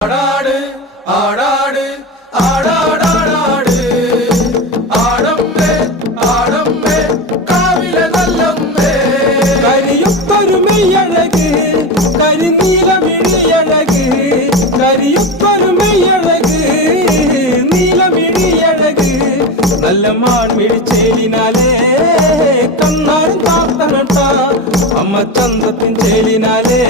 ஆடாடு ஆடாடு ஆடாடாடாடு ஆடம்பே ஆடம்பே காவில நல்லம்பே கரியுப்பருமையழகு கரிநீலமிழியழகு கரியுப்பருமையழகு நீலமிழியழகு நல்ல மான்மிழி ചേലിനാലേ കണ്ണാരും കാത്തനട്ട അമ്മ ചന്തത്തിൻ ചേലിനാലേ